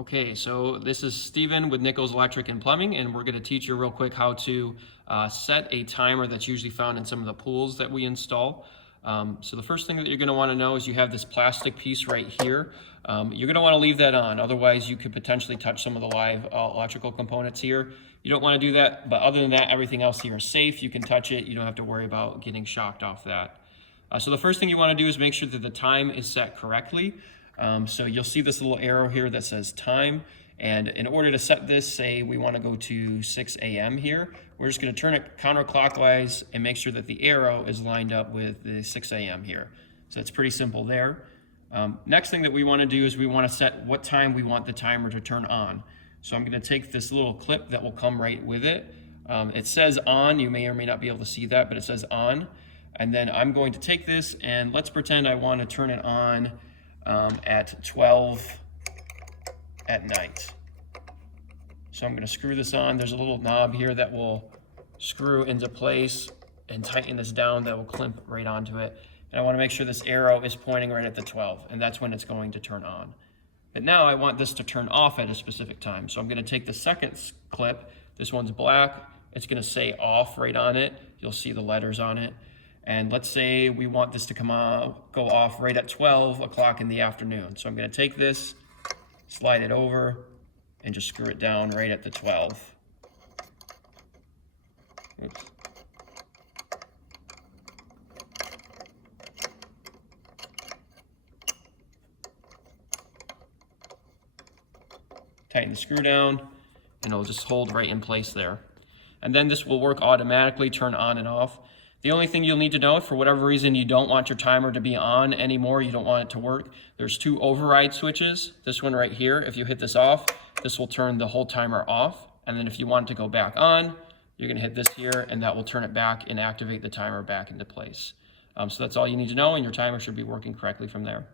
Okay, so this is Steven with Nichols Electric and Plumbing, and we're going to teach you real quick how to set a timer that's usually found in some of the pools that we install. So the first thing that you're going to want to know is you have this plastic piece right here. You're going to want to leave that on, otherwise you could potentially touch some of the live electrical components here. You don't want to do that, but other than that, everything else here is safe. You can touch it. You don't have to worry about getting shocked off that. So the first thing you want to do is make sure that the time is set correctly. So you'll see this little arrow here that says time, and in order to set this, say we want to go to 6 a.m. here, we're just going to turn it counterclockwise and make sure that the arrow is lined up with the 6 a.m. here. So it's pretty simple there. Next thing that we want to do is we want to set what time we want the timer to turn on. So I'm going to take this little clip that will come right with it. It says on, you may or may not be able to see that, but it says on. And then I'm going to take this and let's pretend I want to turn it on at 12 at night. So I'm going to screw this on. There's a little knob here that will screw into place and tighten this down that will clamp right onto it. And I want to make sure this arrow is pointing right at the 12, and that's when it's going to turn on. But now I want this to turn off at a specific time. So I'm going to take the second clip. This one's black. It's going to say off right on it. You'll see the letters on it. And let's say we want this to go off right at 12 o'clock in the afternoon. So I'm going to take this, slide it over, and just screw it down right at the 12. Oops. Tighten the screw down, and it'll just hold right in place there. And then this will work automatically, turn on and off. The only thing you'll need to know, if for whatever reason you don't want your timer to be on anymore, you don't want it to work, there's two override switches. This one right here, if you hit this off, this will turn the whole timer off. And then if you want it to go back on, you're gonna hit this here and that will turn it back and activate the timer back into place. So that's all you need to know, and your timer should be working correctly from there.